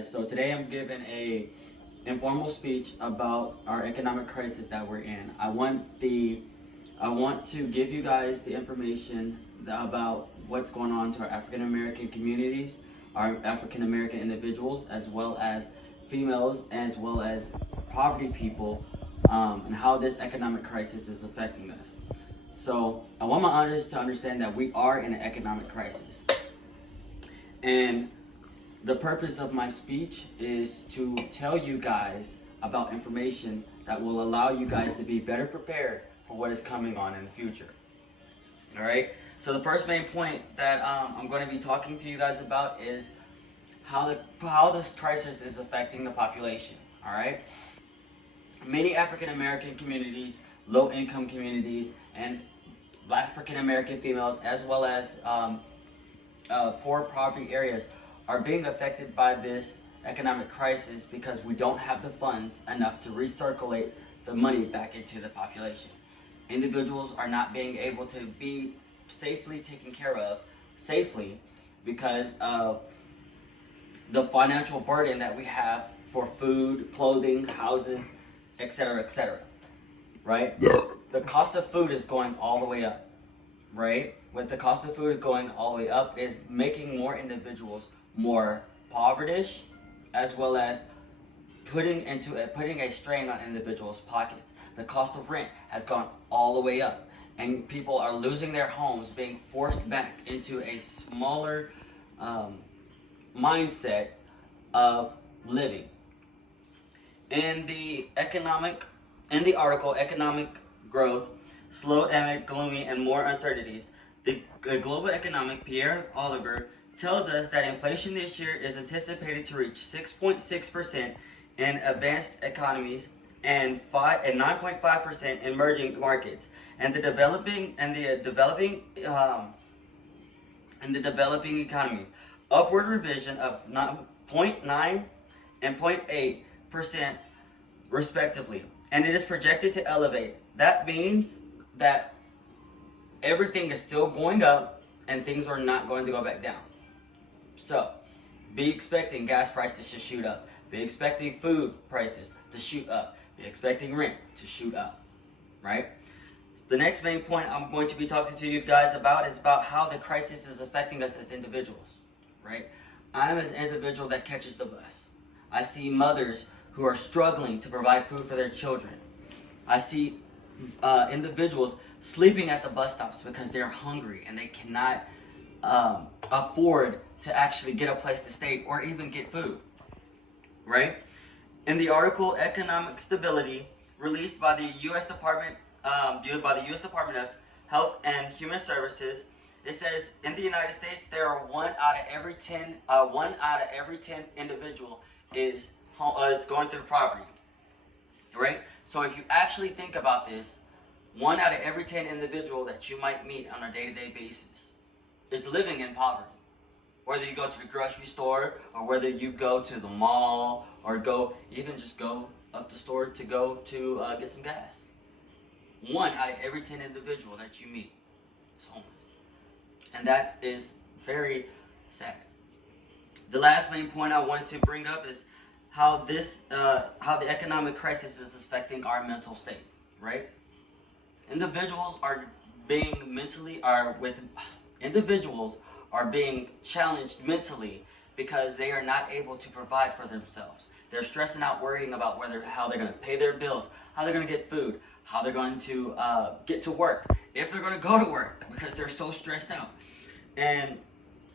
So today I'm giving a informal speech about our economic crisis that we're in. I want to give you guys the information about what's going on to our African American communities, our African American individuals, as well as females, as well as poverty people, and how this economic crisis is affecting us. So I want my audience to understand that we are in an economic crisis. And the purpose of my speech is to tell you guys about information that will allow you guys to be better prepared for what is coming on in the future. All right. So the first main point that I'm going to be talking to you guys about is how this crisis is affecting the population. All right. Many African American communities, low income communities, and African American females, as well as poor poverty areas, are being affected by this economic crisis because we don't have the funds enough to recirculate the money back into the population. Individuals are not being able to be safely taken care of safely because of the financial burden that we have for food, clothing, houses, etc., right? The cost of food is going all the way up, right? With the cost of food going all the way up, is making more individuals more povertish, as well as putting a strain on individuals' pockets. The cost of rent has gone all the way up, and people are losing their homes, being forced back into a smaller mindset of living. In the article, Economic Growth, Slow and Gloomy and More Uncertainties, the global economic Pierre Oliver tells us that inflation this year is anticipated to reach 6.6% in advanced economies and 9.5% in emerging markets, and the developing economy. Upward revision of 0.9 and 0.8% respectively, and it is projected to elevate. That means that everything is still going up and things are not going to go back down. So, be expecting gas prices to shoot up. Be expecting food prices to shoot up. Be expecting rent to shoot up, right? The next main point I'm going to be talking to you guys about is about how the crisis is affecting us as individuals, right? I'm an individual that catches the bus. I see mothers who are struggling to provide food for their children. I see individuals sleeping at the bus stops because they're hungry and they cannot afford to actually get a place to stay or even get food, right? In the article Economic Stability, released by the U.S. Department of Health and Human Services, it says in the United States there are one out of every 10 individual is going through poverty, right? So if you actually think about this, 1 out of every 10 individual that you might meet on a day-to-day basis is living in poverty. Whether you go to the grocery store, or whether you go to the mall, or just go up the store to go to get some gas. 1 out of every 10 individual that you meet is homeless. And that is very sad. The last main point I want to bring up is how the economic crisis is affecting our mental state, right? Individuals are being challenged mentally because they are not able to provide for themselves. They're stressing out, worrying about how they're going to pay their bills, how they're going to get food, how they're going to get to work, if they're going to go to work, because they're so stressed out. And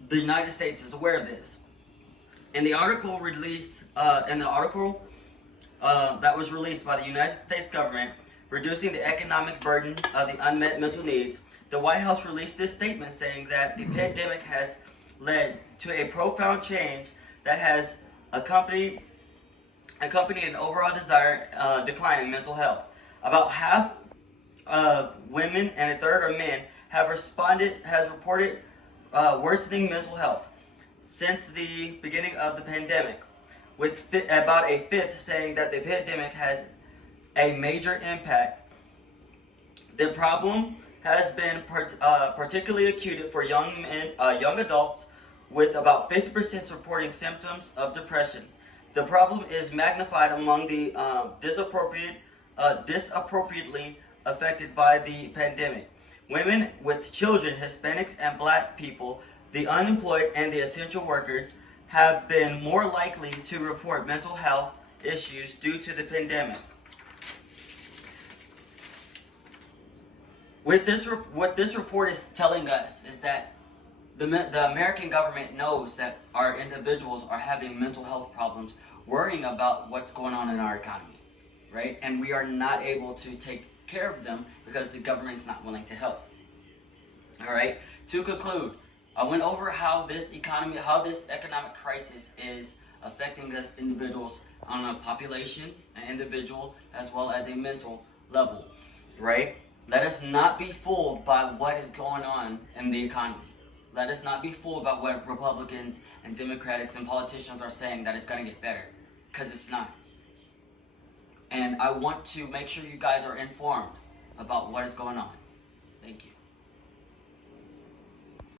the United States is aware of this. In the article that was released by the United States government, Reducing the Economic Burden of the Unmet Mental Needs, the White House released this statement saying that the pandemic has led to a profound change that has accompanied an overall decline in mental health. About half of women and a third of men has reported worsening mental health since the beginning of the pandemic, with about a fifth saying that the pandemic has a major impact. The problem has been particularly acute for young adults with about 50% reporting symptoms of depression. The problem is magnified among the disappropriately affected by the pandemic. Women with children, Hispanics and black people, the unemployed and the essential workers have been more likely to report mental health issues due to the pandemic. What this report is telling us is that the American government knows that our individuals are having mental health problems, worrying about what's going on in our economy, right? And we are not able to take care of them because the government's not willing to help. All right. To conclude, I went over how this economic crisis is affecting us individuals on a population, an individual, as well as a mental level, right? Let us not be fooled by what is going on in the economy. Let us not be fooled by what Republicans and Democrats and politicians are saying that it's going to get better, because it's not. And I want to make sure you guys are informed about what is going on. Thank you.